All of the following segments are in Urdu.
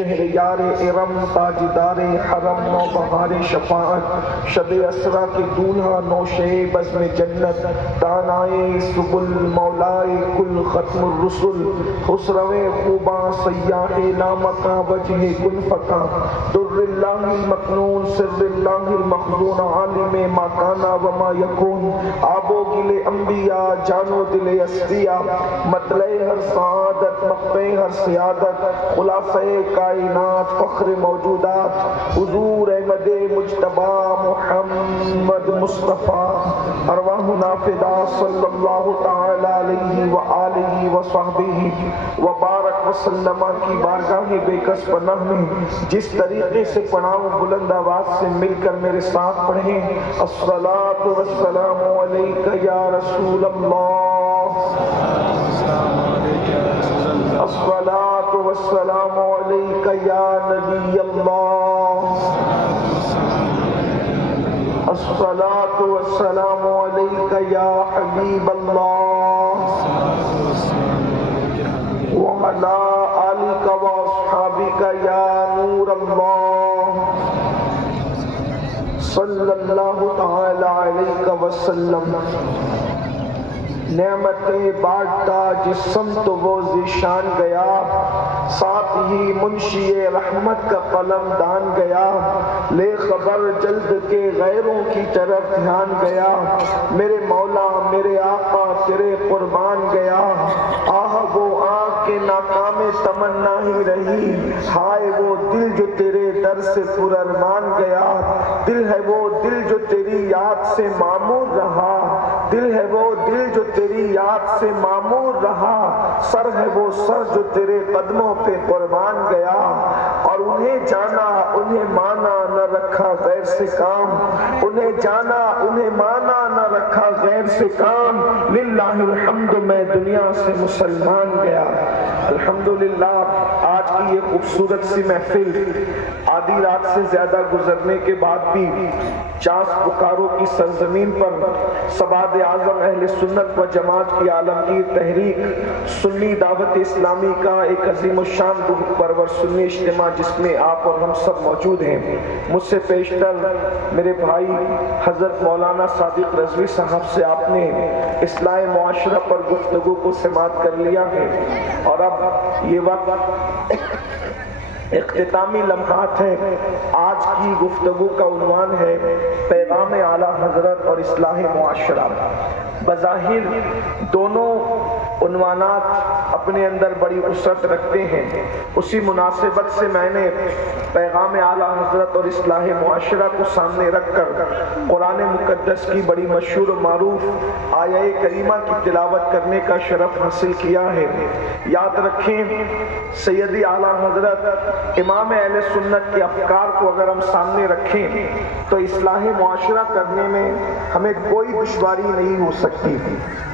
شہریار ارم تاجدار حرم نوبہار شفاعت شب اسرا کے دولہا نوشے بزم جنت دانائے سبل مولائے کل ختم الرسل خسرو خوباں سیاح لامکاں وجہ گل فکاں در اللہ المکنون سر اللہ المخزون عالم ما کانا وما یکون آب و گل انبیاء جانو دل اسفیاء مطلع ہر سعادت مقبع ہر سیادت خلاصہ کائنات فخر موجودات حضور احمد مجتبی محمد مصطفیٰ ارواحنا فدا صلی اللہ تعالی علیہ وآلہ وصحبہ وبارک وسلم کی بارگاہ بے کس پناہ میں جس طریقے سے پڑھاؤں بلند آواز سے مل کر میرے ساتھ پڑھیں الصلاۃ والسلام علیک یا رسول اللہ الصلاۃ والسلام علیک یا نبی اللہ الصلاۃ والسلام علیک یا حبیب اللہ وعلی آلک واصحابک یا نور اللہ صلی اللہ تعالی علیہ وسلم نعمتیں بانٹتا جس سمت وہ ذیشان گیا ساتھ ہی منشی رحمت کا قلم دان گیا لے خبر جلد کے غیروں کی طرف دھیان گیا میرے مولا میرے آقا تیرے قربان گیا آہ وہ آنکھ کے ناکام تمنا ہی رہی ہائے وہ دل جو تیرے در سے پر ارمان گیا دل ہے وہ دل جو تیری یاد سے معمور رہا دل ہے وہ دل جو تیری یاد سے معمور رہا سر ہے وہ سر جو تیرے قدموں پہ قربان گیا اور انہیں جانا انہیں مانا نہ رکھا غیر سے کام انہیں جانا انہیں مانا نہ رکھا غیر سے کام للہ الحمد میں دنیا سے مسلمان گیا الحمدللہ آج کی یہ خوبصورت سی محفل آدھی رات سے زیادہ گزرنے کے بعد بھی چاس پکاروں کی سرزمین پر سباد اعظم اہل سنت و جماعت کی عالمگیر تحریک سنی دعوت اسلامی کا ایک عظیم الشان روح پرور سنی اجتماع جس میں آپ اور ہم سب موجود ہیں مجھ سے پیشتر میرے بھائی حضرت مولانا صادق رضوی صاحب سے آپ نے اصلاح معاشرہ پر گفتگو کو سماعت کر لیا ہے اور اب یہ وقت اختتامی لمحات ہے آج کی گفتگو کا عنوان ہے پیغام اعلیٰ حضرت اور اصلاح معاشرہ بظاہر دونوں عنوانات اپنے اندر بڑی وسعت رکھتے ہیں اسی مناسبت سے میں نے پیغام اعلیٰ حضرت اور اصلاح معاشرہ کو سامنے رکھ کر قرآن مقدس کی بڑی مشہور و معروف آیہ کریمہ کی تلاوت کرنے کا شرف حاصل کیا ہے یاد رکھیں سیدی اعلیٰ حضرت امام اہل سنت کے افکار کو اگر ہم سامنے رکھیں تو اصلاح معاشرہ کرنے میں ہمیں کوئی دشواری نہیں ہو سکتی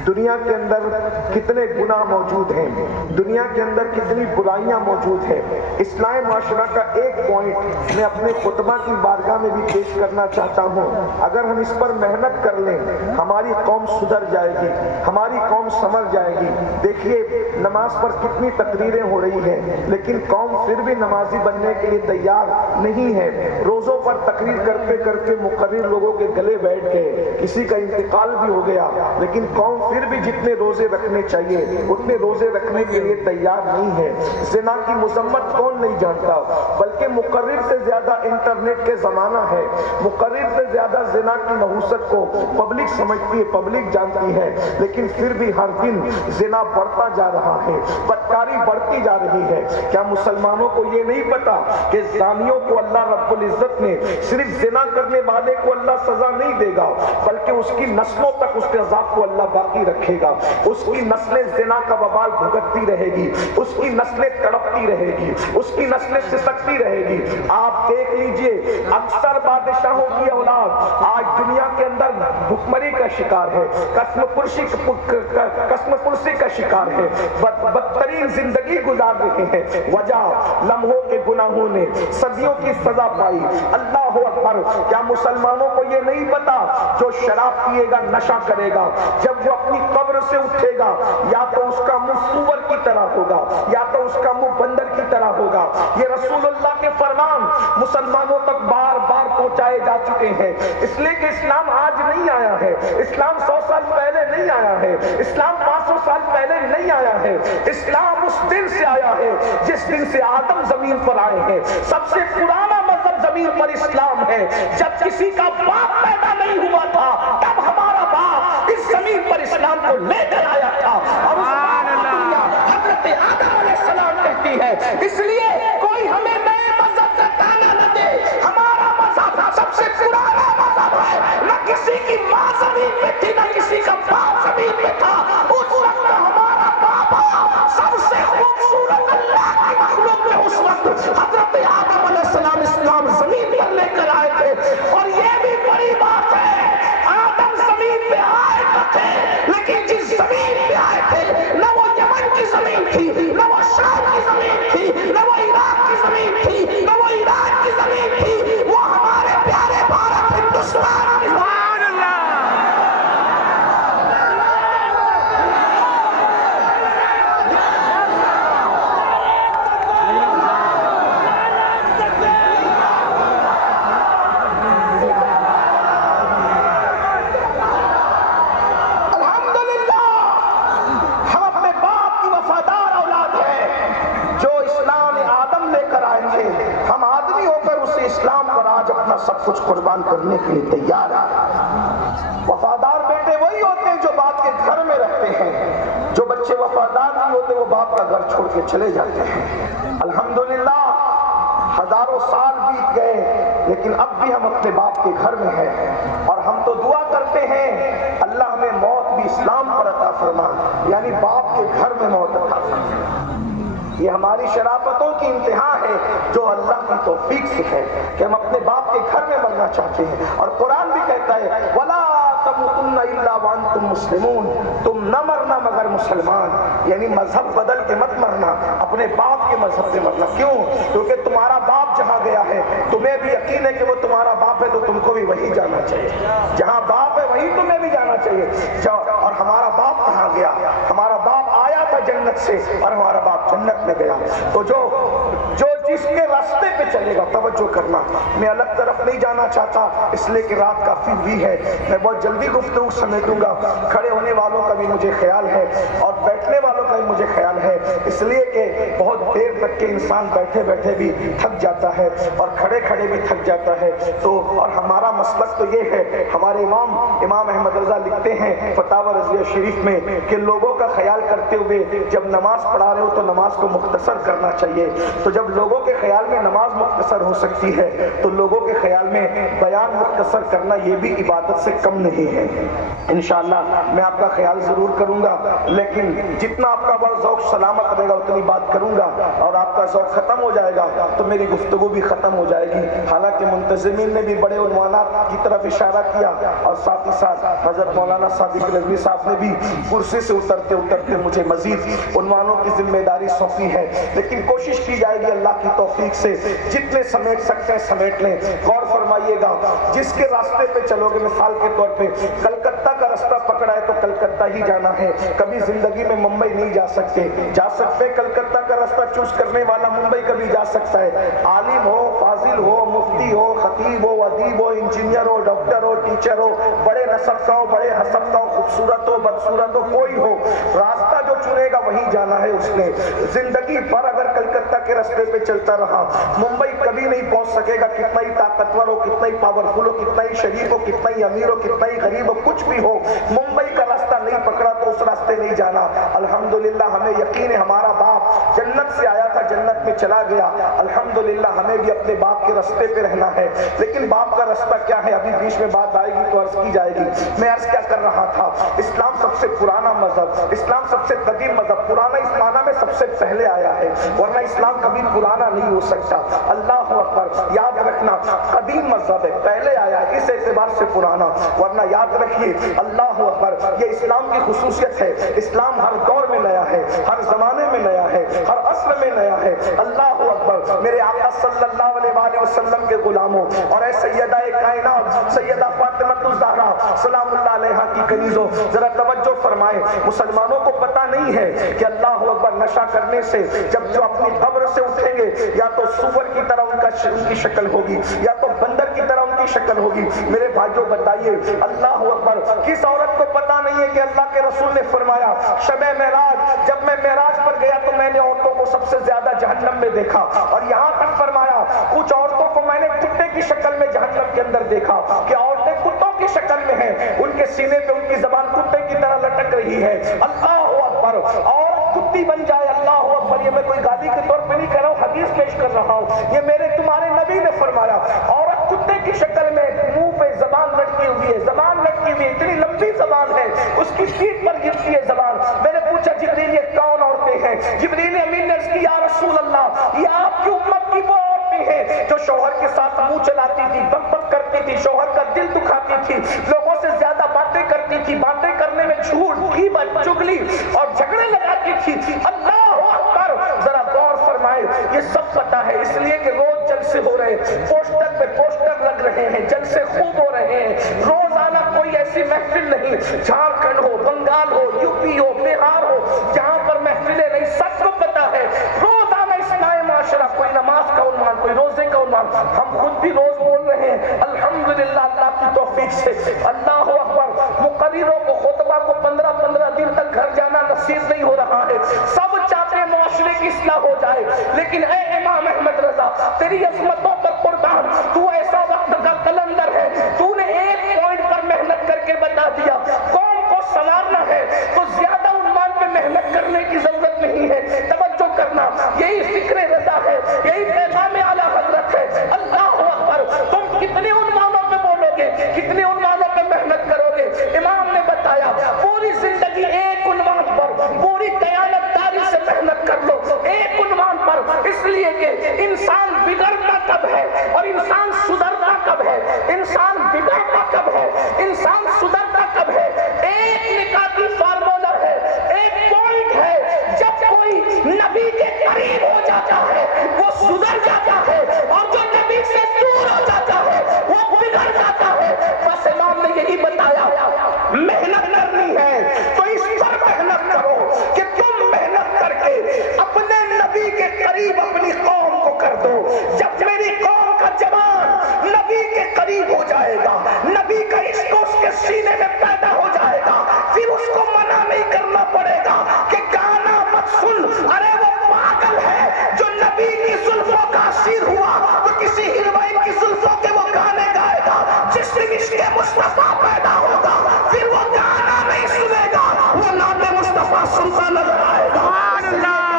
دنیا کے اندر کتنے گناہ موجود ہیں دنیا کے اندر کتنی برائیاں موجود ہیں اصلاح معاشرہ کا ایک پوائنٹ میں اپنے خطبہ کی بارگاہ میں بھی پیش کرنا چاہتا ہوں اگر ہم اس پر محنت کر لیں ہماری قوم سدھر جائے گی ہماری قوم سنور جائے گی دیکھیے نماز پر کتنی تقریریں ہو رہی ہیں لیکن قوم پھر بھی نمازی بننے کے لیے تیار نہیں ہے روزوں پر تقریر کرتے کرتے مقرر لوگوں کے گلے بیٹھ گئے کسی کا انتقال بھی ہو گیا لیکن قوم پھر بھی جتنے روزے رکھنے چاہیے اتنے روزے رکھنے کے لیے تیار نہیں ہے زنا کی مذمت کون نہیں جانتا بلکہ مقرر سے زیادہ انٹرنیٹ کے زمانہ ہے مقرر سے زیادہ زنا کی نحوست کو پبلک سمجھتی ہے پبلک جانتی ہے لیکن پھر بھی ہر دن زنا بڑھتا جا رہا ہے بدکاری بڑھتی جا رہی ہے کیا مسلمانوں کو یہ نہیں پتا کہ زانیوں کو اللہ رب العزت نے صرف زنا کرنے والے کو اللہ سزا نہیں دے گا بلکہ اس کی نسلوں تک اس کے عذاب کو اللہ باقی رکھے گا اس کی نسلیں زنا کا وبال بھگتتی رہے گی اس کی نسلیں تڑپتی رہے گی اس کی نسلیں سسکتی رہے گی آپ دیکھ لیجئے اکثر بادشاہوں کی اولاد آج دنیا کے اندر بھکمری کا شکار ہے قسم پرسی کا شکار ہے بدترین زندگی گزار رہے ہیں وجہ لمحوں کے گناہوں نے صدیوں کی سزا پائی اللہ اکبر کیا مسلمانوں کو یہ نہیں پتا جو شراب پیے گا نشہ کرے گا جب وہ اپنی اپنی قبر سے اٹھے گا یا تو اس کا منہ سور کی طرح ہوگا یا تو اس کا منہ بندر کی طرح ہوگا. یہ رسول اللہ کے فرمان مسلمانوں تک بار بار پہنچائے جا چکے ہیں. اس لیے کہ اسلام آج نہیں آیا ہے, اسلام 100 سال پہلے نہیں آیا ہے, اسلام 500 سال پہلے نہیں آیا ہے. اسلام اس دن سے آیا ہے جس دن سے آدم زمین پر آئے ہیں. سب سے پرانا مذہب زمین پر اسلام ہے. جب کسی کا باپ پیدا نہیں ہوا تھا تب ہمارا باپ اس زمین پر اسلام کو لے کر آیا تھا, اور اس باپ کی دنیا حضرت آدم علیہ السلام کہتی ہے. اس لیے کوئی ہمیں نئے مذہب کا تانا نہ دے. ہمارا مذہب سب سے پرانا مذہب ہے. نہ کسی کی ماں زمین پہ تھی نہ کسی کا باپ زمین پہ تھا. اس وقت ہمارا بابا سب سے خوبصورت اللہ کی مخلوق میں اس وقت حضرت آدم علیہ السلام اسلام زمین پر لے کر آئے تھے. اور یہ بھی بڑی بات ہے, آدم زمین پہ آئے تو تھے لیکن جس زمین پہ آئے تھے نہ وہ یمن کی زمین تھی, نہ وہ شام کی زمین تھی, نہ وہ عراق کی زمین تھی, نہ وہ ایران کی زمین تھی. وہ ہمارے پیارے بھارت ہندوستان کی زمین. اسلام پر آج اپنا سب کچھ قربان کرنے کے لیے تیار ہے. وفادار بیٹے وہی ہوتے ہیں جو باپ کے گھر میں رہتے ہیں. جو بچے وفادار نہیں ہوتے وہ باپ کا گھر چھوڑ کے چلے جاتے ہیں. الحمدللہ ہزاروں سال بیت گئے لیکن اب بھی ہم اپنے باپ کے گھر میں ہیں, اور ہم تو دعا کرتے ہیں اللہ ہمیں موت بھی اسلام پر عطا فرما, یعنی باپ کے گھر میں موت عطا فرما. یہ ہماری شرافتوں کی انتہا ہے جو اللہ کی توفیق سے ہے کہ ہم اپنے باپ کے گھر میں مرنا چاہتے ہیں. اور قرآن بھی کہتا ہے وَلَا تَمُوتُنَّ إِلَّا وَأَنْتُمْ مُسْلِمُونَ, تم نہ مرنا مگر مسلمان, یعنی مذہب بدل کے مت مرنا, اپنے باپ کے مذہب سے مرنا. کیوں؟ کیونکہ تمہارا باپ جہاں گیا ہے تمہیں بھی یقین ہے کہ وہ تمہارا باپ ہے, تو تم کو بھی وہی جانا چاہیے. جہاں باپ ہے وہیں تمہیں بھی جانا چاہیے. اور ہمارا باپ کہاں گیا؟ ہمارا باپ آیا تھا جنت سے اور ہمارا باپ جنت میں گیا. تو جو جس کے راستے پہ چلے گا, توجہ کرنا, میں الگ طرف نہیں جانا چاہتا اس لیے کہ رات کافی ہوئی ہے. میں بہت جلدی گفتگو سمیٹوں گا. کھڑے ہونے والوں کا بھی مجھے خیال ہے اور بیٹھنے والوں کا بھی مجھے خیال ہے, اس لیے کہ بہت دیر تک کے انسان بیٹھے بیٹھے بھی تھک جاتا ہے اور کھڑے کھڑے بھی تھک جاتا ہے. تو اور ہمارا مسلک تو یہ ہے, ہمارے امام احمد رضا لکھتے ہیں فتاوی رضویہ شریف میں کہ لوگوں کا خیال کرتے ہوئے جب نماز پڑھا رہے ہو تو نماز کو مختصر کرنا چاہیے. تو جب لوگوں کے خیال میں نماز مختصر ہو سکتی ہے تو لوگوں کے خیال میں بیان مختصر کرنا یہ بھی عبادت سے کم نہیں ہے. انشاءاللہ میں آپ کا خیال ضرور کروں گا, لیکن جتنا آپ کا ذوق سلامت رہے گا اتنی بات کروں گا, اور آپ کا ذوق ختم ہو جائے گا تو میری گفتگو بھی ختم ہو جائے گی. حالانکہ منتظمین نے بھی بڑے عنوانات کی طرف اشارہ کیا اور ساتھ ہی ساتھ حضرت مولانا صادق رضوی صاحب نے بھی کرسی سے اترتے اترتے مجھے مزید عنوانوں کی ذمہ داری سونپی ہے. لیکن کوشش کی جائے گی اللہ کی توفیق سے جتنے سمیٹ سکتے ہیں سمیٹ لیں. غور فرمائیے گا, جس کے راستے پہ چلو گے, مثال کے طور پہ کلکتہ کا راستہ پکڑا ہے تو کلکتہ ہی جانا ہے, کبھی زندگی میں ممبئی نہیں جا سکتے. جا سکتے کلکتہ کا راستہ چوز کرنے والا ممبئی کبھی جا سکتا ہے. عالم ہو, فاضل ہو, مفتی ہو, خطیب ہو, ادیب ہو, انجینئر ہو, ڈاکٹر ہو, ٹیچر ہو, بڑے نسب کا ہو, بڑے حسب کا ہو, خوبصورت ہو, بدصورت ہو, کوئی ہو, راستہ جو چنے گا وہی جانا ہے اس نے. زندگی بھر اگر کلکتہ کے راستے پہ چلتا رہا ممبئی کبھی نہیں پہنچ سکے گا. کتنا ہی طاقتور ہو, کتنا ہی پاورفل ہو, کتنا ہی شریف ہو, کتنا ہی امیر ہو, کتنا ہی غریب ہو, کچھ بھی ہو, ممبئی کا راستہ نہیں پکڑا تو اس راستے نہیں جانا. الحمدللہ ہمیں یقین ہے ہمارا باپ جنت سے آیا تھا, جنت میں چلا گیا. الحمدللہ ہمیں بھی اپنے باپ کے راستے پہ رہنا ہے. لیکن باپ کا راستہ کیا ہے, ابھی بیچ میں بات آئے گی تو عرض کی جائے گی. میں عرض کیا کر رہا تھا, اسلام سب سے پرانا مذہب, اسلام سب سے قدیم مذہب, پرانا اس معنی میں سب سے پہلے آیا ہے, ورنہ اسلام کبھی پرانا نہیں ہو سکتا. اللہ اکبر. یاد رکھ رکھنا قدیم مذہب ہے، پہلے آیا ہے، اس اعتبار سے پرانا، ورنہ یاد رکھیے اللہ اکبر یہ اسلام کی خصوصیت ہے، اسلام ہر دور میں نیا ہے، ہر زمانے میں نیا ہے، ہر عصر میں نیا ہے۔ اللہ اکبر، میرے آقا صلی اللہ علیہ وآلہ وسلم کے غلاموں اور اے سیدہ کائنات سیدہ فاطمہ الزہرا سلام اللہ علیہا کی کنیزوں، ذرا توجہ فرمائیں، مسلمانوں کو پتہ نہیں ہے کہ اللہ اکبر نشہ کرنے سے جب جو اپنی قبر سے اٹھیں گے یا تو سور کی طرح ان کی شکل ہوگی یا تو بندر کی طرح ان کی شکل ہوگی۔ میرے بھائیوں بتائیے اللہ اکبر کس عورت کو پتہ نہیں ہے کہ اللہ کے رسول نے فرمایا شب معراج، جب میں معراج پر گیا تو میں نے عورتوں کو سب سے زیادہ جہنم میں دیکھا، اور یہاں تک فرمایا کچھ عورتوں کو میں نے کتے کی شکل میں جہنم کے اندر دیکھا کہ عورتیں کتوں کی شکل میں ہیں، ان کے سینے پہ ان کی زبان کتے کی طرح لٹک رہی ہے۔ اللہ اکبر، عورت کتی بن جائے، اللہ اکبر، یہ میں کوئی گالی کے طور پہ نہیں کہہ رہا ہوں، حدیث پیش کر رہا ہوں، یہ میرے تمہارے نبی نے فرمایا عورت کتے کی شکل میں منہ پہ زبان لٹکی ہوئی ہے، زبان لٹکی ہوئی ہے، اتنی لمبی زبان ہے، اس کی پیٹھ پر گرتی ہے زبان۔ میں نے پوچھا جبریل یہ کون عورتیں ہیں؟ جبریل امین نے عرض کی یا رسول اللہ یہ آپ کی امت کی وہ عورتیں ہیں جو شوہر کے ساتھ منہ چلاتی تھی، بک بک کرتی تھی، شوہر کا دل دکھاتی تھی، لوگوں سے زیادہ باتیں کرتی تھی، باتیں کرنے میں جھوٹ، غیبت، چغلی اور جھگڑے لگاتی تھی۔ اللہ اکبر، ذرا غور فرمائے، یہ سب پتہ ہے، اس لیے کہ روز جلسے ہو رہے ہیں، پوسٹر پہ پوسٹر لگ رہے ہیں، جلسے خوب ہو رہے ہیں، روزانہ کوئی ایسی محفل نہیں، جھارکھنڈ ہو، بنگال ہو، یو پی ہو، بہار ہو، جہاں پر محفلیں نہیں، سب کو پتہ ہے روزانہ اصلاح معاشرہ، کوئی نماز کا عنوان، کوئی روزے کا عنوان، ہم خود بھی روز بول رہے ہیں الحمدللہ اللہ کی توفیق سے۔ اللہ اکبر، مقرروں کو خطبہ کو 15 دن تک گھر جانا نصیب نہیں ہو رہا ہے، سب چاہتے ہیں معاشرے کی اصلاح ہو جائے، لیکن اے امام احمد رضا تیری عظمتوں پر قربان، تو ایسا وقت کا قلندر ہے، تو نے ایک پوائنٹ پر محنت کر کے بتا دیا قوم کو سنوارنا ہے تو زیادہ عنوان پہ محنت کرنے کی ضرورت نہیں ہے، توجہ کرنا، یہی فکر رضا ہے، یہی پیغام اعلیٰ حضرت ہے۔ اللہ اکبر، تم کتنے عنوانوں پہ بولو گے، کتنے عنوانوں پہ محنت کرو گے؟ امام نے بتایا پوری زندگی ایک عنوان پر پوری دیانتداری سے محنت کر لو، ایک عنوان پر، اس لیے کہ انسان بگڑتا کب ہے اور انسان سدھرتا کب ہے، انسان بگڑتا کب ہے، انسان سدھرتا کب ہے، ایک نکاتی فارمولا ہے، ایک پوائنٹ ہے، جب کوئی نبی کے قریب ہو جاتا ہے وہ سدھر جاتا ہے، اور جو نبی سے دور ہو جاتا ہے وہ بگڑ جاتا ہے۔ بس امام نے یہی بتایا محنت کرنی ہے تو اس پر محنت کرو کہ تم محنت کر کے اپنے نبی کے قریب اپنی قوم کو کر دو۔ جب میری قوم کا جوان نبی کے قریب ہو جائے گا، نبی کا عشق اس کے سینے میں پیدا ہو جائے گا، پھر اس کو منع نہیں کرنا پڑے گا کہ گانا مت سن، ارے وہ پاگل ہے جو نبی کی زلفوں کا اسیر ہوا تو کسی ہیروئن کی زلفوں کے وہ گانے گائے گا، جس دن عشق مصطفیٰ پیدا ہوگا پھر وہ گانا نہیں سنے گا، وہ نعت مصطفیٰ سنتا نظر آئے گا۔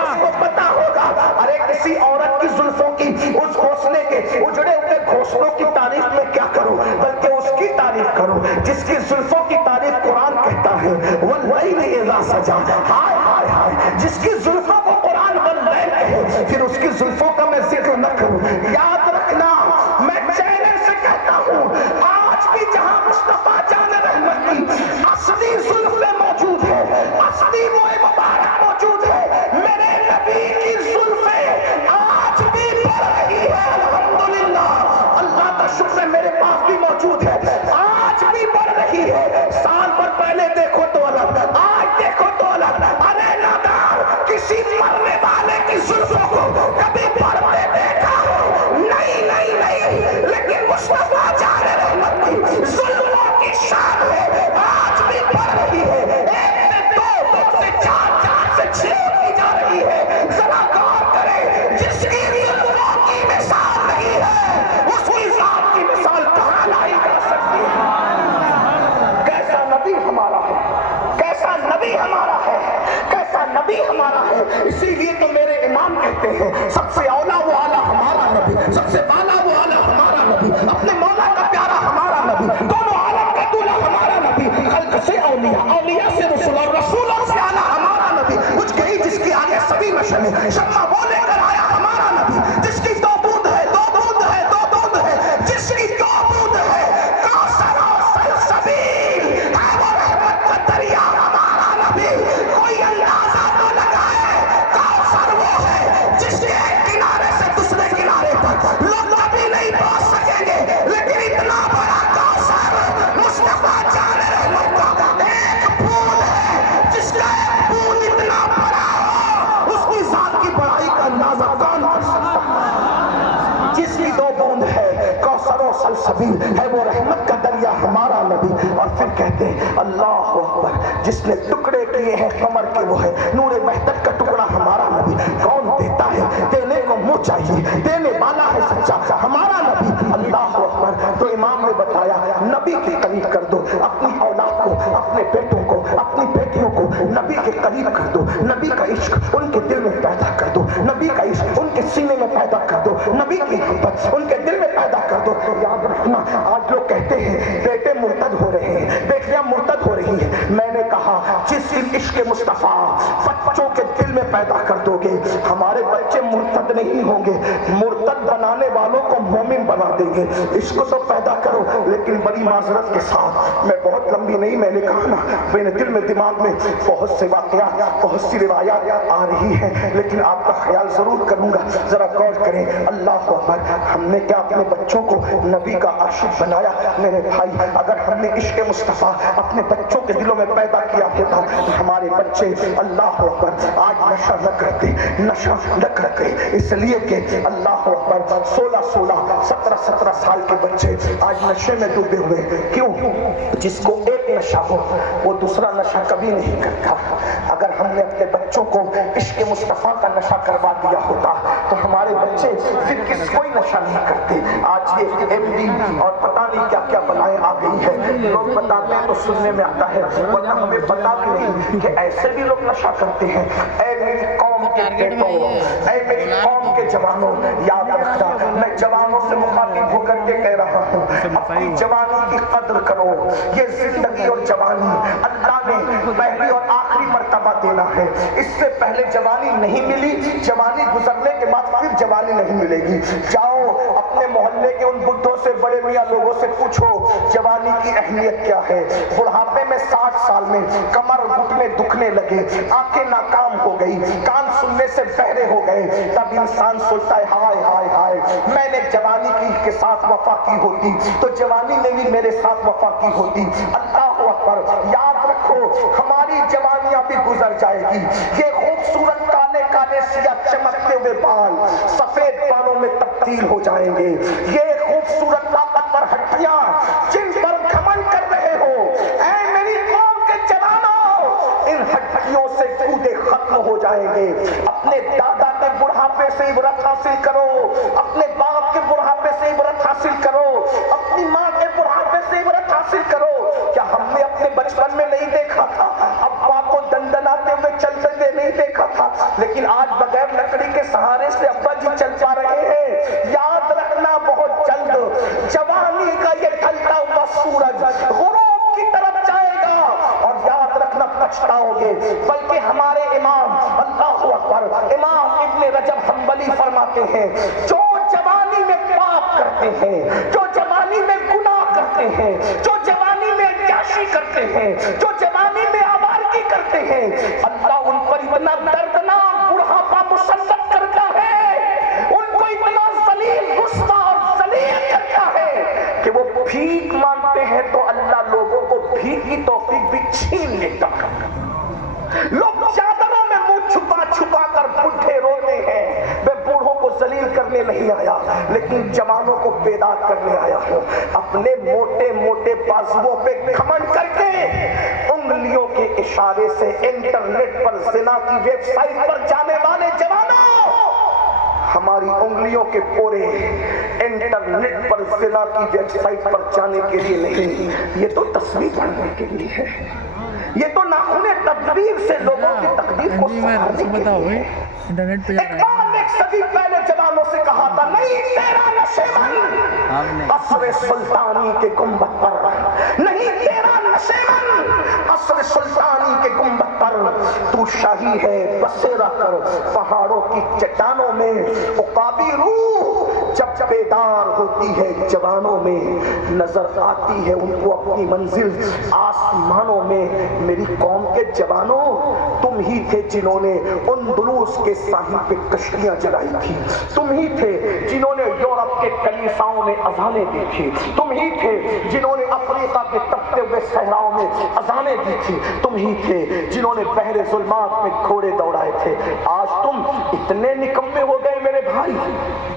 اس کو پتا ہوگا ارے کسی عورت کی زلفوں کی اس گھونسلے کے اجڑے ہوئے گھونسلوں کی تعریف میں کیا کروں، بلکہ اس کی تعریف کروں جس کی زلفوں کی تعریف قرآن کہتا ہے واللیل اذا سجا، ہائے ہائے ہائے، جس کی زلفوں کو قرآن واللیل کہے پھر اس کی زلفوں کا میں ذکر نہ کروں۔ یاد رکھنا میں چہرے سے کہتا ہوں آج بھی جہاں مصطفیٰ جان رحمت کی اصلی زلفیں موجود ہے، اصلی موئے مبارک موجود ہے، میرے نبی کی زلفیں آج بھی بڑھ رہی ہے الحمدللہ، اللہ کا شکر ہے میرے پاس بھی موجود ہے، آج بھی بڑھ رہی ہے، سال بھر پہلے دیکھو تو الگ، آج دیکھو تو الگ، ارے نادار کسی مرنے والے کی زلفوں کو کبھی بڑھتے دیکھا نہیں نہیں نہیں، لیکن مصطفیٰ جان رحمت کی زلفوں کی شان ہے، آج بھی بڑھ رہی ہے، ایک سے دو، دو سے چار، چار سے چھ کی جا رہی ہے۔ ذرا غور کرے جس کی زلفوں کی مثال نہیں ہے اس کی ذات کی مثال کہاں لائی جا سکتی ہے؟ کیسا نبی ہمارا ہے، کیسا نبی ہمارا ہے، کیسا نبی ہمارا ہے۔ اسی لیے تو میرے امام کہتے ہیں سب سے اولا وہ اعلیٰ ہمارا نبی، سب سے بالا وہ اعلیٰ ہمارا نبی، اپنے مولا کا پیارا ہمارا نبی، دونوں عالم کا دولہ ہمارا نبی، خلق سے اولیاء، اولیاء سے رسول اور رسولوں سے اعلیٰ ہمارا نبی، کچھ گئی جس کے آگے سبھی مشنے، شمع وہ لے کر آیا ہمارا نبی، جس کی دو بوند ہے، دو بوند ہے، دو بوند ہے، جس کی 2 بوند ہے کوثر و سلسبیل ہے وہ رحمت کا دریا ہمارا نبی. اور پھر کہتے ہیں اللہ اکبر جس نے ٹکڑے کیے ہیں کمر کے وہ ہے نور وحدت کا ٹکڑا ہمارا نبی. کون دیتا ہے؟ دینے کو منہ چاہیے، دینے والا ہے سچا ہمارا نبی. اللہ اکبر. تو امام نے بتایا نبی کے قریب کر دو اپنی اولاد کو، اپنے بیٹوں کو، اپنی بیٹیوں کو نبی کے قریب کر دو. نبی کا عشق ان کے دل میں پیدا کر دو، نبی کا عشق ان کے سینے میں پیدا کر دو، نبی کی محبت ان کے دل میں پیدا کر دو. یاد رکھنا آج لوگ کہتے ہیں بیٹے مرتد ہو رہے ہیں، بیٹیاں مرتد ہو رہی ہیں. میں نے کہا جس دن عشق مصطفیٰ بچوں کے دل میں پیدا کر دو گے ہمارے بچے مرتد نہیں ہوں گے، مرتد بنانے والوں کو مومن بنا دیں گے. عشق تو پیدا کرو. لیکن بڑی معذرت کے ساتھ میں بہت لمبی نہیں، میں نے کہا نا میرے دل میں دماغ میں بہت سے واقعات بہت سی روایات آ رہی ہیں، لیکن آپ کا خیال ضرور کروں گا. ذرا غور کریں. اللہ اکبر. ہم نے کیا اپنے بچوں کو نبی کا عاشق بنایا؟ میرے بھائی اگر ہم نے عشق مصطفیٰ اپنے بچوں کے دلوں میں پیدا کیا ہوتا تو ہمارے بچے اللہ اکبر آج نشہ نہ کرتے، نشہ نہ کرتے. اس لیے کہ اللہ اکبر 16 17 سال کے بچے آج نشے میں ڈوبے ہوئے. کیوں؟ جس کو ایک نشہ ہو وہ دوسرا نشہ کبھی نہیں کرتا. اگر ہم نے اپنے بچوں کو عشق مصطفیٰ کا نشہ کروا دیا ہوتا تو ہمارے بچے پھر کوئی نشہ نہیں کرتے. آج یہ ایم ڈی اور پتہ نہیں کیا کیا بلائیں آ گئی ہے. لوگ بتاتے ہیں تو سننے میں آتا ہے ورنہ ہمیں پتا بھی نہیں کہ ایسے بھی لوگ نشہ کرتے ہیں. اے میری قوم کے بیٹوں، اے میری قوم کے جوانوں، یاد رکھنا میں جوانوں سے مخاطب ہو کر کے کہہ رہا ہوں اپنی جوانی کی قدر کرو. یہ زندگی اور جوانی اللہ نے پہلی اور آخری مرتبہ دینا ہے. اس سے پہلے جوانی نہیں ملی، جوانی گزرنے کے بعد پھر جوانی نہیں ملے گی. جاؤ اپنے محلے کے ان بڈھوں سے، بڑے میاں لوگوں سے پوچھو جوانی کی اہمیت کیا ہے. بڑھاپے میں 60 سال میں کمر گھٹنے دکھنے لگے، آنکھیں ناکام ہو گئی، کان سننے سے بہرے ہو گئے، تب انسان سوچتا ہے ہائے ہائے ہائے میں نے جوانی کے ساتھ وفا کی ہوتی تو جوانی نے بھی میرے ساتھ وفا کی ہوتی. اللہ اکبر. یاد رکھو ہماری جوانیاں بھی گزر جائے گی. یہ خوبصورت کالے کالے سیاہ چمکتے ہوئے بال سفید بالوں میں تبدیل ہو جائیں گے. یہ خوبصورت طاقتور ہڈیاں جن پر گھمنڈ کر رہے ہو، اے میری قوم کے جوانوں، ان ہڈیوں سے کودے ختم ہو جائیں گے. اپنے دادا کے بڑھاپے سے عبرت حاصل کرو، اپنے باپ کے بڑھاپے سے عبرت حاصل کرو، اپنی ماں کے بڑھاپے سے عبرت حاصل کرو. کیا ہم نے اپنے بچپن میں نہیں دیکھا تھا ابا کو دندناتے ہوئے چلتے ہوئے نہیں دیکھا تھا؟ لیکن آج بغیر لکڑی کے سہارے سے ابا جی چل پا رہے ہیں. یاد رکھنا بہت جلد جوانی کا یہ ڈھلتا ہوا سورج غروب کی طرف جائے گا اور یاد رکھنا پچھتاؤ گے. بلکہ ہمارے امام اللہ اکبر امام ابن رجب حنبلی فرماتے ہیں جو جوانی میں پاپ کرتے ہیں، جو جوانی میں گناہ کرتے ہیں، جو جوانی میں عیاشی کرتے ہیں، جو جوانی میں آوارگی کرتے ہیں، اللہ ان پر اتنا دردناک بڑھاپا مسلط کرتا ہے، ان کو اتنا ذلیل رسوا اور ذلیل کرتا ہے کہ وہ بھیک مانگتے ہیں تو اللہ لوگوں کو بھیک کی توفیق بھی چھین لیتا ہے. لوگ چادروں میں منہ چھپا چھپا کر بڈھے روتے ہیں. میں بوڑھوں کو ذلیل کرنے نہیں آیا لیکن جوانوں کو بیدار کرنے آیا ہوں. اپنے موٹے موٹے بازوؤں پہ گھمنڈ کر کے انگلیوں کے اشارے سے انٹرنیٹ پر زنا کی ویب سائٹ پر جانے والے جوانوں، ہماری انگلیوں کے پورے انٹرنیٹ پر زنا کی ویب سائٹ پر جانے کے لیے نہیں، یہ تو تصویر بننے کے لیے ہے. یہ تو ناخن تدبیر سے لوگوں کی تقدیر کو سنبھالنے کے لیے. اقبال نے ایک صدی پہلے جوانوں سے کہا تھا نہیں تیرا نشیمن قصر سلطانی کے گنبد پر، نہیں تیرا نشیمن قصر سلطانی کے گنبد پر، تو شاہی ہے بسیرا کر پہاڑوں کی چٹانوں میں. عقابی روح جب بیدار ہوتی ہے جوانوں میں نظر آتی ہے ان کو اپنی منزل آسمانوں میں. میری قوم کے جوانوں تم ہی تھے جنہوں نے اندلس کے ساحل پہ کشتیاں جلائی تھی، تم ہی تھے جنہوں نے یورپ کے کلیساؤں میں اذانیں دی تھی، تم ہی تھے جنہوں نے افریقہ کے تپتے ہوئے صحراؤں میں اذانیں دی تھی، تم ہی تھے جنہوں نے بحر ظلمات میں گھوڑے دوڑائے تھے. آج تم اتنے نکمے ہو گئے میرے بھائی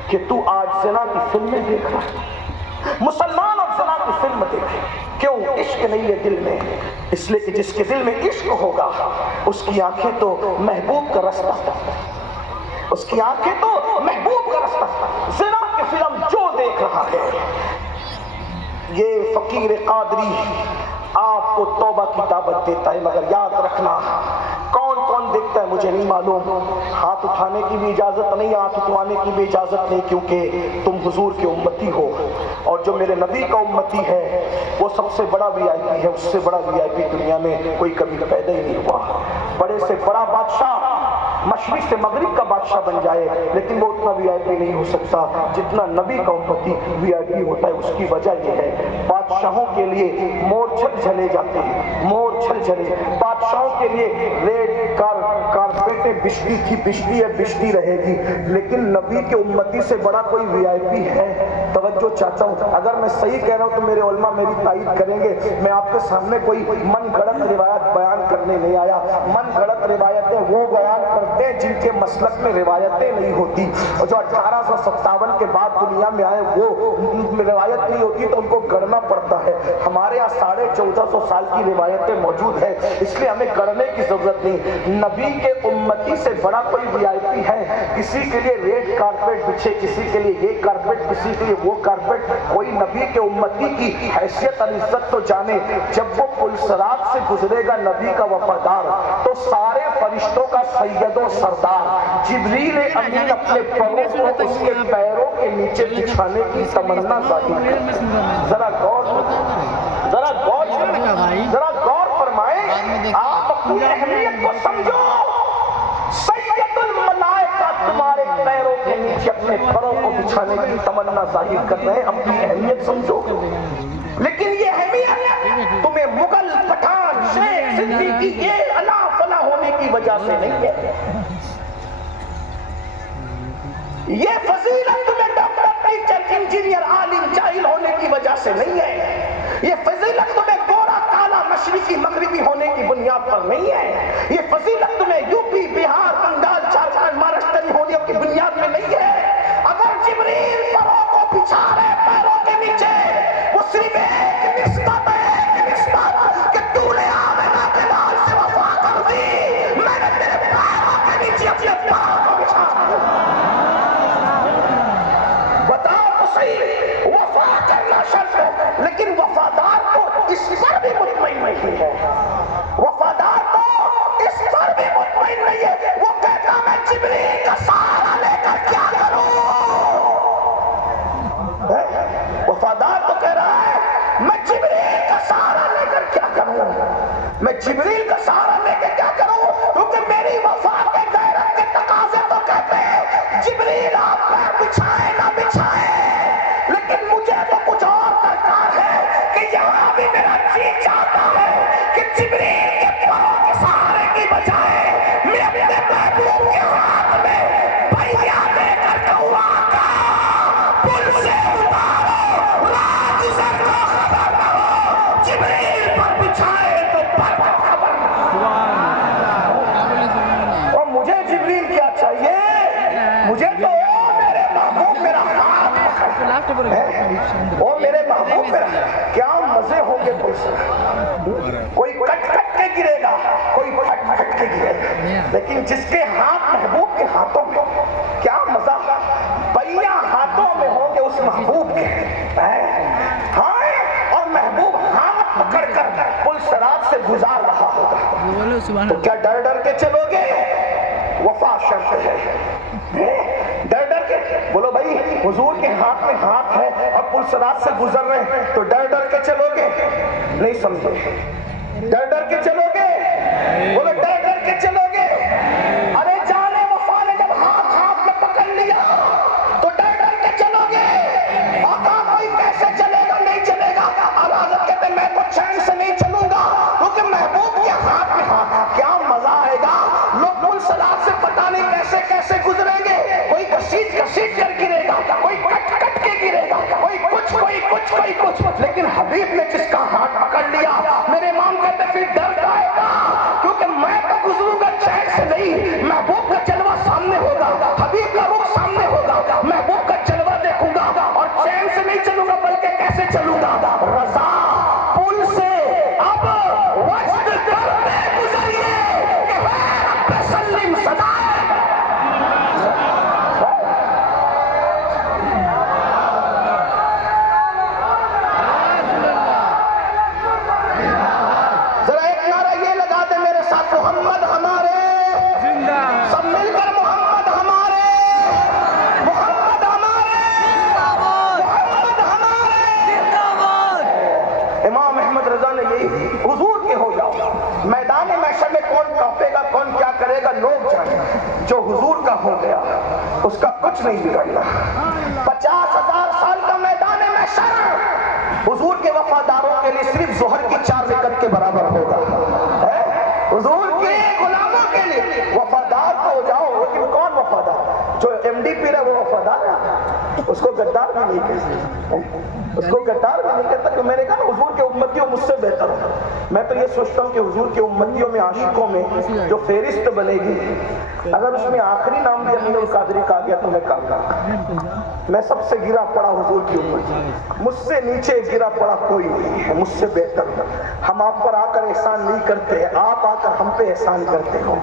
کہ تو آج زنا کی فلمیں دیکھ رہا ہے، مسلمان اور زنا کی فلم دیکھے، کیوں؟ عشق نہیں ہے دل میں، اس لیے کہ جس کے دل میں عشق ہوگا اس کی آنکھیں تو محبوب کا رستہ تکتی، اس کی آنکھیں تو محبوب کا رستہ تکتی۔ زنا کی فلم جو دیکھ رہا ہے، یہ فقیر قادری آپ کو توبہ کی دعوت دیتا ہے، مگر یاد رکھنا کون کون دیکھتا ہے مجھے نہیں معلوم، ہاتھ اٹھانے کی بھی اجازت نہیں، ہاتھ اٹھوانے کی بھی اجازت نہیں، کیونکہ تم حضور کے امتی ہو، اور جو میرے نبی کا امتی ہے وہ سب سے بڑا وی آئی پی ہے، اس سے بڑا وی آئی پی دنیا میں کوئی کبھی پیدا ہی نہیں ہوا۔ بڑے سے بڑا بادشاہ مشرق سے مغرب کا بادشاہ بن جائے لیکن وہ اتنا وی آئی پی نہیں ہو سکتا جتنا نبی کا امتی وی آئی پی ہوتا ہے۔ اس کی وجہ یہ ہے بادشاہوں کے لیے مورچھل جھلے جاتے ہیں، مورچھل جھلے، بادشاہوں کے لیے ریڈ کارپیٹیں بچتی تھی، بچتی ہے، بچتی رہے گی، لیکن نبی کے امتی سے بڑا کوئی وی آئی پی ہے؟ توجہ چاہتا ہوں، اگر میں صحیح کہہ رہا ہوں تو میرے علماء میری تائید کریں گے، میں آپ کے سامنے کوئی من گھڑت روایت بیان کرنے نہیں آیا۔ من گھڑت روایتیں وہ بیان کرتے ہیں جن کے مسلک میں روایتیں نہیں ہوتی، اور جو 1857 کے بعد دنیا میں آئے وہ روایت نہیں ہوتی تو ان کو گڑنا پڑتا ہے۔ ہمارے یہاں 1450 سال کی روایتیں موجود ہیں، اس لیے ہمیں گڑنے کی ضرورت نہیں۔ نبی کے امتی سے بڑا کوئی وی آئی پی ہے؟ کسی کے لیے ریڈ کارپیٹ بچھے، کسی کے لیے یہ کارپیٹ، کسی کے لیے وہ کارپیٹ، کوئی نبی کے امتی کی حیثیت اور عزت تو جانے۔ جب وہ پلسرات سے گزرے گا نبی کا وفادار تو سارے فرشتوں کا سید و سردار جبریل امین اپنے پروں کو اس کے پیروں کے نیچے بچھانے کی تمنا ظاہر کرتے۔ ذرا غور فرمائیں، آپ اپنی اہمیت کو سمجھو۔ سید الملائکہ تمہارے پیروں کے نیچے اپنے پروں کو بچھانے کی تمنا ظاہر کر رہے ہیں، اپنی اہمیت سمجھو۔ لیکن یہ اہمیت تمہیں مغل، پٹھان، شیخ، صدیقی، یہ الا فلا ہونے کی وجہ سے نہیں ہے، یہ فضیلت تمہیں ڈاکٹر، ٹیچر، انجینئر، عالم، جاہل ہونے کی وجہ سے نہیں ہے، یہ فضیلت تمہیں گورا، کالا، مشرقی، مغربی ہونے کی بنیاد پر نہیں ہے، یہ فضیلت تمہیں یو پی، بہار، بنگال، جھارکھنڈ، مہاراشٹر ہونے کی بنیاد میں نہیں ہے۔ اگر جبریل پروں کو بچھا رہے پیروں کے نیچے، وہ صرف ایک نسبت کہ تو نے آمنہ کے لال سے وفا کر دی، میں نے تیرے پیروں کے نیچے اپنے پروں کو بچھا دیا۔ بتاؤ تو صحیح، وفا کرنا شرط ہے، لیکن وفادار تو اس پر بھی مطمئن نہیں ہے، وفادار تو اس پر بھی مطمئن نہیں ہے۔ وہ کہتا میں جبریل کا سہارا لے کر کیا کروں؟ وفادار تو کہہ رہا ہے میں جبریل کا سہارا لے کر کیا کروں، میں جبریل کا سہارا لے کے کیا کروں، کیونکہ میری وفا کے غیرت کے تقاضے تو کہتے ہیں جبریل آپ پیر بچھائے نہ بچھائے، لیکن مجھے تو کچھ اور درکار ہے کہ یہاں بھی میرا جی چاہتا ہے کہ جبریل کے پروں کے سہارے کی بجائے میں اپنے محبوب کے ہاتھ میں بھیا دے کر کہوں آقا پل سے اتارو، رات سے تو خبر نہ ہو، جبریل پر بچھائے تو پر خبر نہ ہو۔ اور مجھے جبریل کیا چاہیے؟ مجھے تو میرے محبوب میرا ہاتھ پکڑ ہے، او میرے محبوب میرا، کیا مزے ہوں گے، کوئی کٹ کٹ کے گرے گا، کوئی پھٹ پھٹ کے گرے گا، لیکن جس کے ہاتھ محبوب کے ہاتھوں میں، کیا مزہ، پہیا ہاتھوں میں ہوں گے اس محبوب کے، ہاں، اور محبوب ہاتھ پکڑ کر پل صراط سے گزار رہا ہوگا، تو کیا ڈر ڈر کے چلو گے؟ وفا شرط ہے، ڈر ڈر کے بولو بھائی حضور کے ہاتھ میں ہاتھ ہے اور پل صراط سے گزر رہے ہیں تو ڈر ڈر کے چلو گے؟ نہیں سمجھے، ڈر ڈر کے چلو گے؟ بولو ڈر ڈر کے چلو گے؟ ارے جانے وفا نے جب ہاتھ میں پکڑ لیا تو ڈر ڈر کے چلو گے؟ آقا کوئی کیسے چلے گا؟ نہیں چلے گا۔ اب حضرت کہتے میں تو چین سے نہیں چلوں گا کیونکہ محبوب کے ہاتھ میں ہاتھ، کیا مزہ آئے گا، لوگ پل صراط سے پتہ نہیں کیسے کیسے گزریں گے، کوئی گھسیٹ گھسیٹ کر گرے گا، کوئی کٹ کٹ کے گرے گا، کوئی کچھ کوئی کچھ کوئی کچھ، لیکن حبیب نے جس کا ہاتھ پکڑ لیا، میرے امام کہتے پھر ڈر جائے گا، کیونکہ میں تو گزروں گا چین سے نہیں، محبوب کا جلوہ سامنے ہوگا، حبیب کا رخ سامنے ہوگا، اور چین سے نہیں چلوں گا بلکہ کیسے چلوں گا؟ رضا پل سے اب وسط کرتے گزریے کہ رب سلم صدائے. ذرا ایک نعرہ یہ لگا دے میرے ساتھ، محمد ہمارے، سب مل کر محمد ہمارے، محمد ہمارے، محمد ہمارے. امام احمد رضا نے یہی حضور کے ہو جاؤ. میدان محشر میں کون کانپے گا، کون کیا کرے گا، لوگ جانیں. جو حضور کا ہو گیا اس کا کچھ نہیں بگڑنا. 50,000 سال کا میدان محشر حضور کے وفاداروں کے لیے صرف ظہر کی 4 رکعت کے برابر ہوگا. حضور کے غلاموں کے لیے وفادار تو ہو جاؤ، لیکن کون وفادار؟ جو ایم ڈی پی رہا وہ وفادار ہے، اس کو غدار بھی نہیں کہتے، اس کو غدار بھی نہیں کہتا. کہ میں نے کہا حضور کے امتیوں مجھ سے بہتر ہو. میں تو یہ سوچتا ہوں کہ حضور کے امتیوں میں، عاشقوں میں جو فہرست بنے گی، اگر اس میں آخری نام بھی امین القادری کا آ گیا تو میں کام کروں. میں سب سے گرا پڑا حضور کی امت، مجھ سے نیچے گرا پڑا کوئی نہیں ہے، مجھ سے بہتر. ہم آپ پر آ کر احسان نہیں کرتے، آپ آ کر ہم پہ احسان کرتے ہو.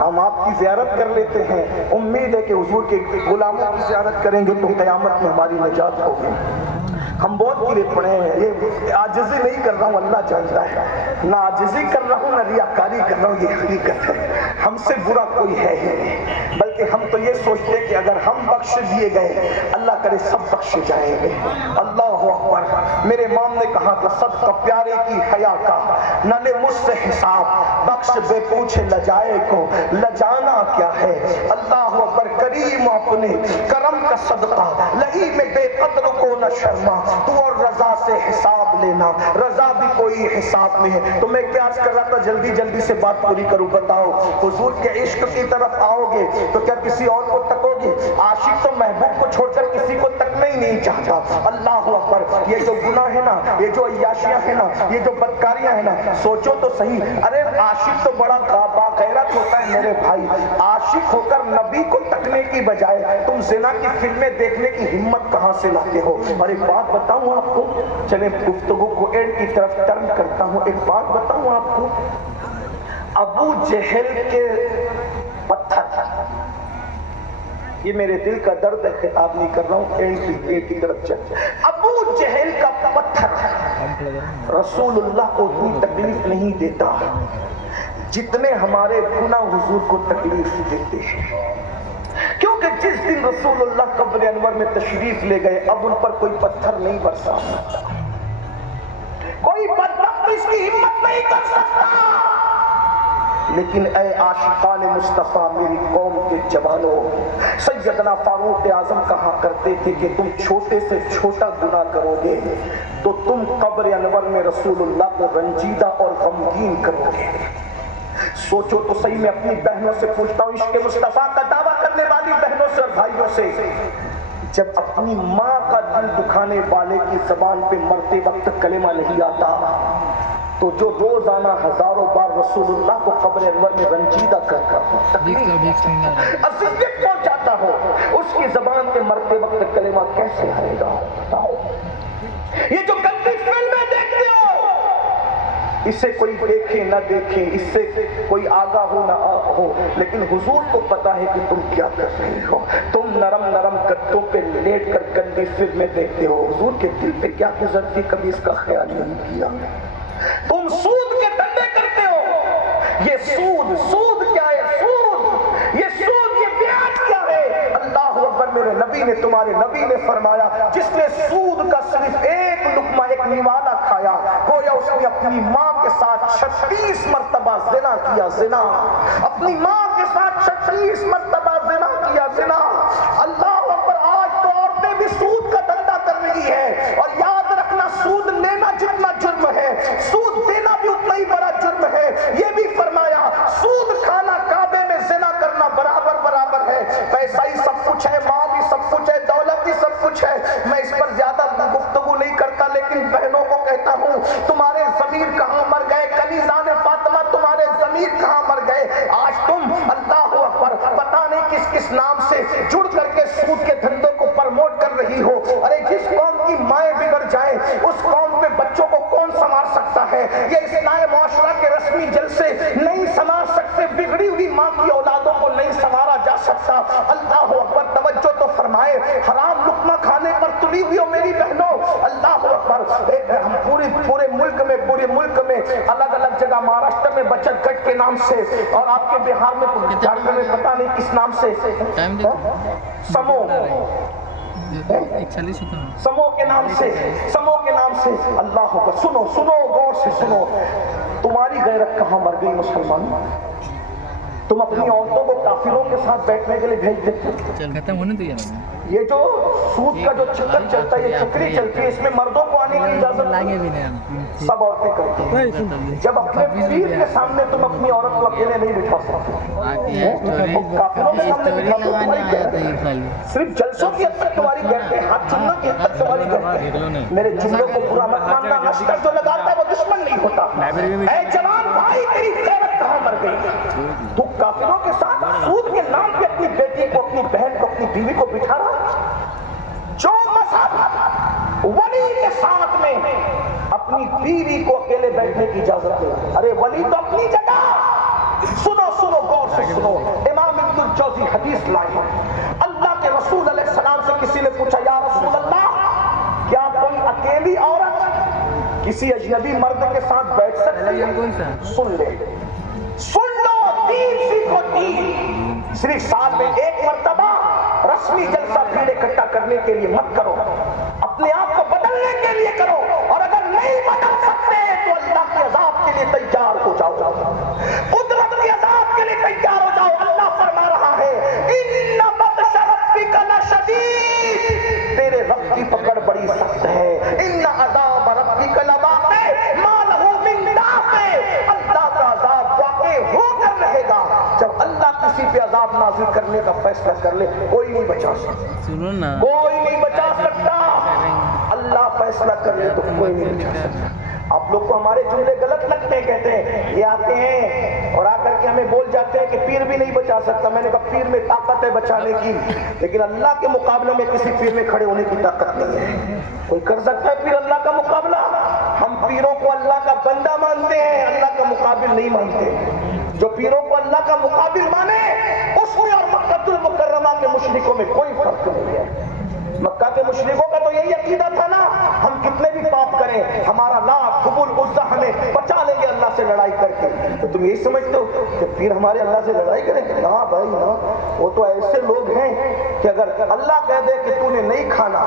ہم آپ کی زیارت کر لیتے ہیں، امید ہے کہ حضور کے غلاموں کی زیارت کریں گے تو قیامت میں ہماری نجات ہوگی. ہم بہت گرے پڑے ہیں. یہ عاجزی نہیں کر رہا ہوں، اللہ جانتا ہے. نہ عاجزی کر رہا ہوں، نہ ریاکاری کر رہا ہوں، یہ حقیقت ہے. ہم سے برا کوئی ہے ہی نہیں، بلکہ ہم تو یہ سوچتے ہیں کہ اگر ہم بخش دیے گئے، اللہ کرے سب بخش جائیں گے. اللہ اکبر. میرے امام نے کہا تھا، صدقہ پیارے کی حیا کا نہ لے مجھ سے حساب، بخش بے پوچھے لجائے کو لجانا کیا ہے. اللہ اکبر. کریم اپنے کرم کا صدقہ لہی میں بے قدر کو نہ شرما، تو اور رضا سے حساب لینا، رضا بھی کوئی حساب میں ہے. تو میں کیا عرض کر رہا تھا، جلدی جلدی سے بات پوری کروں. بتاؤ حضور کے عشق کی طرف آؤ گے تو کیا کسی اور کو تکو گے؟ عاشق تو محبوب کو چھوڑ کر کسی کو تکنا ہی نہیں چاہتا. اللہ اکبر. یہ جو گناہ ہے نا، یہ جو عیاشیاں ہیں نا، یہ جو بدکاریاں ہیں نا، سوچو تو صحیح. ارے عاشق تو بڑا باغیرت ہوتا ہے میرے بھائی. عاشق ہو کر نبی کو تکنے کی بجائے تم زنا کی فلمیں دیکھنے کی ہمت کہاں سے لاتے ہو؟ اور ایک بات بتاؤں آپ کو، چلے گفتگو کو اینڈ کی طرف ٹرن کرتا ہوں. ایک بات بتاؤں آپ کو، ابو جہل کے پتھر، یہ میرے دل کا درد ہے، خطاب نہیں کر رہا ہوں، اینڈ کی طرف چل. ابو جہل کا پتھر رسول اللہ کو اتنی تکلیف نہیں دیتا جتنے ہمارے گناہ حضور کو تکلیف دیتے ہیں. کیونکہ جس دن رسول اللہ قبر انور میں تشریف لے گئے، اب ان پر کوئی پتھر نہیں برسا سکتا، کوئی بدبخت اس کی ہمت نہیں کر سکتا. لیکن اے عاشقان مصطفیٰ، میری قوم کے جوانوں، سیدنا فاروق اعظم کہا کرتے تھے کہ تم چھوٹے سے چھوٹا گناہ کرو گے تو تم قبر انور میں رسول اللہ کو رنجیدہ اور غمگین کرو گے. سوچو تو صحیح. میں اپنی بہنوں سے پوچھتا ہوں، عشق مصطفیٰ کا دعویٰ کرنے والی بہنوں سے اور بھائیوں سے، جب اپنی ماں کا دل دکھانے والے کی زبان پہ مرتے وقت کلمہ نہیں آتا تو جو روزانہ ہزاروں بار رسول اللہ کو قبر انور میں رنجیدہ کر اذیت پہنچاتا ہو، اس کی زبان پہ مرتے وقت کلمہ کیسے آئے گا؟ یہ جو گندی فلمیں دیکھتے ہو، اسے کوئی دیکھے نہ دیکھے، اس سے کوئی آگاہ ہو نہ ہو، لیکن حضور کو پتا ہے کہ تم کیا کر رہے ہو. تم نرم نرم گدوں پہ لیٹ کر گندی فلمیں دیکھتے ہو. حضور کے دل پہ کیا گزرتی، کبھی اس کا خیال نہیں کیا. تم سود کے دھندے کرتے ہو. یہ سود کیا ہے؟ یہ بیاج کیا ہے؟ اللہ اکبر. میرے نبی نے، تمہارے نبی نے فرمایا، جس نے سود کا صرف ایک لقمہ، ایک نوالا کھایا، گویا اس نے اپنی ماں کے ساتھ 36 مرتبہ زنا کیا. زنا، اپنی ماں کے ساتھ 36 مرتبہ زنا کیا. زنا. اللہ اکبر. آج تو عورتیں بھی سود کا دھندا کر رہی ہے، اور یاد رکھنا، سود لینا جتنا جرم ہے، سود دینا بھی اتنا ہی بڑا جرم ہے. یہ بھی فرمایا، سود کھانا کعبے میں زنا کرنا برابر ہے. پیسہ ہی سب کچھ ہے، ماں بھی سب کچھ ہے، دولت بھی سب کچھ ہے. میں اس پر زیادہ گفتگو نہیں کرتا، لیکن بہنوں کو کہتا ہوں، تمہارے ضمیر کہاں مر گئے؟ کنیزان فاطمہ، تمہارے ضمیر کہاں مر گئے؟ آج تم اللہ اکبر پتہ نہیں کس کس نام سے جڑ کر کے سود کے دھندوں کو پرموٹ رہی ہو. ارے جس قوم کی مائیں بگڑ جائیں اس قوم میں بچوں کو کون سنوار سکتا ہے؟ یہ اصلاح معاشرہ کے رسمی جلسے نہیں سنوار سکتے، بگڑی ہوئی ماں کی اولادوں کو نہیں سنوارا جا سکتا. اللہ اکبر. توجہ تو فرمائے. حرام لقمہ کھانے پر تلی ہوئی ہو میری بہنوں. اللہ اکبر. ہم پورے ملک میں الگ الگ جگہ، مہاراشٹر میں بچت گٹ کے نام سے، اور آپ کے بہار میں جھارکھنڈ میں پتہ نہیں کس نام سے، سمو کے نام سے. اللہ اکبر. سنو غور سے سنو. تمہاری غیرت کہاں مر گئی مسلمان؟ تم اپنی عورتوں کو کافروں کے ساتھ بیٹھنے کے لیے بھیج دیتے ہو. ختم ہونے دیا. یہ جو سود کا جو چکر چلتا ہے، یہ چکری چلتی ہے، اس میں مردوں کو آنے کی اجازت نہیں، سب عورتیں کرتی ہیں. جب اپنے پیر کے سامنے تم اپنی عورت کو اکیلے نہیں بٹھا سکتے، کافروں کے سامنے بٹھا دو. تمہاری غیرت صرف جلسوں کی حد تک تمہاری غیرت ہے، ہاتھ چومنا کی حد تک تمہاری غیرت ہے. میرے جملوں کو پورا مت ماننا. لشکر جو لگاتا ہے وہ دشمن نہیں ہوتا. اے جوان بھائی، تیری غیرت کہاں مر گئی؟ تو کافروں کے ساتھ سود کے نام پہ اپنی بیٹی کو، اپنی بہن کو، اپنی بیوی کو بٹھا رہا. جو مذہب ولی کے ساتھ میں اپنی بیوی کو اکیلے بیٹھنے کی اجازت ہے. ارے ولی تو اپنی جگہ. سنو غور سے سنو. امام ابن الجوزی حدیث لائے. اللہ کے رسول علیہ السلام سے کسی نے پوچھا، یا رسول اللہ، کیا کوئی اکیلی عورت کسی اجنبی مرد کے ساتھ بیٹھ سکتی ہے؟ سن لو، دین سیکھو. دین صرف سال میں ایک مرتبہ رسمی جلسہ بھیڑ اکٹھا کرنے کے لیے مت کرو، اپنے آپ کو بدلنے کے لیے کرو. اور اگر نہیں بدل سکتے تو اللہ کے عذاب کے لیے تیار ہو جاؤ، قدرت کے عذاب کے لیے تیار ہو جاؤ. اللہ فرما رہا ہے، ان بطش ربک لشدید، تیرے رب کی پکڑ بڑی سخت ہے. ان عذاب ربک لواقع ما لہ من دافع، اللہ کا عذاب واقع ہو کر رہے گا. جب اللہ کسی پہ عذاب نازل کرنے کا فیصلہ کر لے، کوئی نہیں بچا سکتا. کوئی نہیں بچا سکتا. اللہ فیصلہ کر لے تو کوئی نہیں بچا سکتا. آپ لوگ کو ہمارے جملے غلط لگتے ہیں. کہتے ہیں یہ آتے ہیں اور آ کر کے ہمیں بول جاتے ہیں کہ پیر بھی نہیں بچا سکتا. میں نے کہا پیر میں طاقت ہے بچانے کی، لیکن اللہ کے مقابلے میں کسی پیر میں کھڑے ہونے کی طاقت نہیں ہے. کوئی کر سکتا ہے پیر اللہ کا مقابلہ؟ ہم پیروں کو اللہ کا بندہ مانتے ہیں، اللہ کا مقابل نہیں مانتے. جو پیروں کو اللہ کا مقابل مانے، اس میں اور مکہ المکرمہ کے مشرکوں میں کوئی فرق نہیں ہے. مکہ کے مشرکوں کا تو یہی عقیدہ تھا نا، ہم کتنے بھی پاپ کریں، ہمارا لات قبول عزہ ہمیں بچا لیں گے اللہ سے لڑائی کر کے. تو تم یہی سمجھتے ہو کہ پیر ہمارے اللہ سے لڑائی کریں گے؟ نہ بھائی نہ. وہ تو ایسے لوگ ہیں کہ اگر اللہ کہہ دے کہ تو نے نہیں کھانا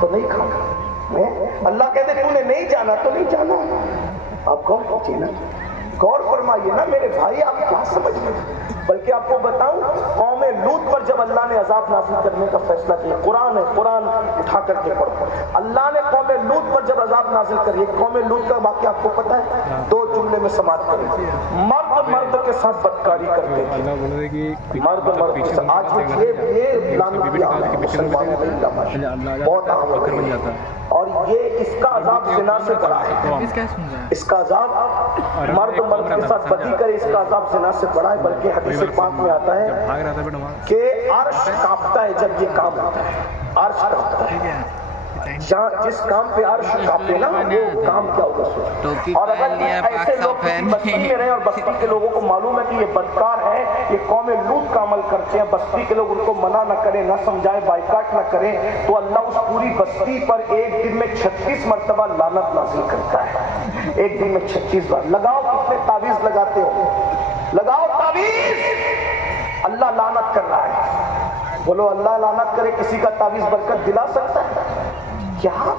تو نہیں کھانا، اللہ کہہ دے تو نے نہیں جانا تو نہیں جانا. آپ غور کیجیے نا، غور فرمائیے نا میرے بھائی. آپ کیا سمجھ رہے ہیں؟ بلکہ آپ کو بتاؤں، قوم لوط پر جب اللہ نے عذاب نازل کرنے کا فیصلہ کیا، قرآن اٹھا کر کے پڑھو. اللہ نے قوم لوط پر جب عذاب نازل کری، قوم لوط کا واقعہ آپ کو پتا ہے؟ 2 جملے میں سماعت کریں. مرد کے ساتھ بدکاری کرتے تھے، مرد کے ساتھ. آج یہ لعنت بھی عام ہے مسلمانوں میں، بہت عام ہو گئی ہے. اور یہ اس کا عذاب زنا سے بڑا ہے. اس کا عذاب مرد کے ساتھ بدی کرے، اس کا عذاب زنا سے بڑا ہے. بلکہ حدیث پاک میں آتا ہے کہ عرش کانپتا ہے جب یہ کام ہوتا ہے. عرش کانپتا ہے. جس کام پہ عرش کانپے نا، وہ کام کیا ہوگا سوچ. اور اگر ایسے لوگ بستی میں رہے اور بستی کے لوگوں کو معلوم ہے کہ یہ بدکار ہے، یہ قوم لوط کا عمل کرتے ہیں، بستی کے لوگ ان کو منع نہ کریں، نہ سمجھائیں، بائیکاٹ نہ کریں، تو اللہ اس پوری بستی پر ایک دن میں 36 مرتبہ لعنت نازل کرتا ہے. ایک دن میں 36 بار. لگاؤ کتنے تعویذ لگاتے ہو، لگاؤ تعویذ. اللہ لعنت کر رہا ہے. بولو اللہ لعنت کرے. کسی کا تعویذ برکت دلا سکتا ہے کیا؟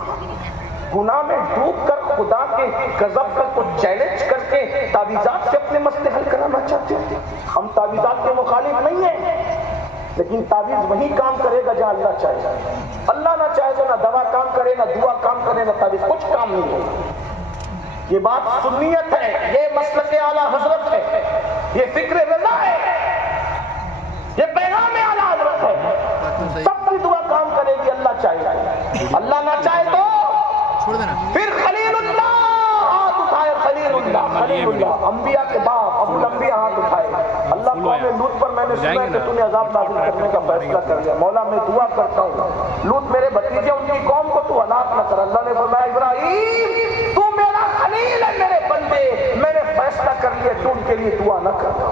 گناہ میں ڈوب کر خدا کے غضب کو چیلنج کر کے تعویذات سے اپنے مسئلے حل کرانا چاہتے ہیں. ہم تعویذات کے مخالف نہیں ہیں، لیکن تعویذ وہی کام کرے گا جہاں اللہ چاہے. اللہ نہ چاہے تو نہ دوا کام کرے، نہ دعا کام کرے، نہ تعویذ، کچھ کام نہیں ہوگا. یہ بات سنیت ہے، یہ مسلک اعلیٰ حضرت ہے، یہ فکر رضا ہے، یہ پیغام اعلیٰ حضرت ہے. سب کی دعا کام کرے گی اللہ چاہے. اللہ نہ چاہے تو پھر خلیل اللہ ہاتھ اٹھائے. خلیل اللہ انبیاء کے باپ ابو الانبیاء ہاتھ اٹھائے. اللہ قوم لوط پر میں نے سنا کہ تو نے عذاب نازل کرنے کا فیصلہ کر لیا. مولا میں دعا کرتا ہوں لوط میرے بھتیجے تو ان کے لیے دعا نہ کرنا.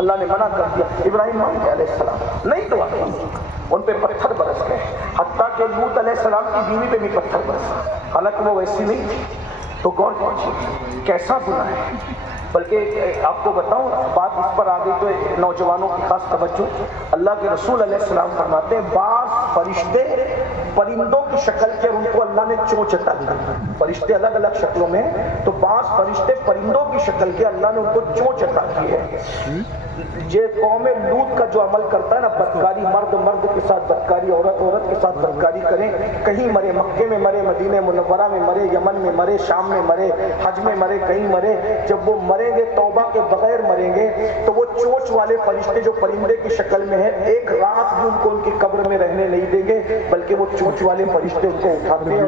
اللہ نے منع کر دیا. ابراہیم مانگے علیہ السلام نہیں دعا کی, ان پہ پتھر برس گئے, حتیٰ کہ لوط علیہ السلام کی بیوی پہ بھی پتھر برسا. حالانکہ وہ ویسی نہیں تھی. تو غور کیجیے کیسا گناہ ہے. بلکہ آپ کو بتاؤں, بات اس پر آ گئی تو نوجوانوں کی خاص توجہ. اللہ کے رسول علیہ السلام فرماتے ہیں بعض فرشتے پرندوں کی شکل کے, ان کو اللہ نے چونچ عطا کی. فرشتے الگ الگ شکلوں میں, تو بعض فرشتے پرندوں کی شکل کے اللہ نے ان کو چونچ عطا کی ہے. یہ قوم لوط کا جو عمل کرتا ہے نا, بدکاری, مرد مرد کے ساتھ بدکاری, عورت عورت کے ساتھ بدکاری کریں, کہیں مرے مکے میں مرے, مدینہ منورہ میں مرے, یمن میں مرے, شام میں مرے, حج میں مرے, کہیں مرے, جب وہ مریں گے توبہ کے بغیر مریں گے تو وہ چونچ والے فرشتے جو پرندے کی شکل میں ہیں ایک رات بھی ان کو ان کی قبر میں رہنے نہیں دیں گے, بلکہ وہ چونچ والے فرشتے ان کو اٹھاتے ہیں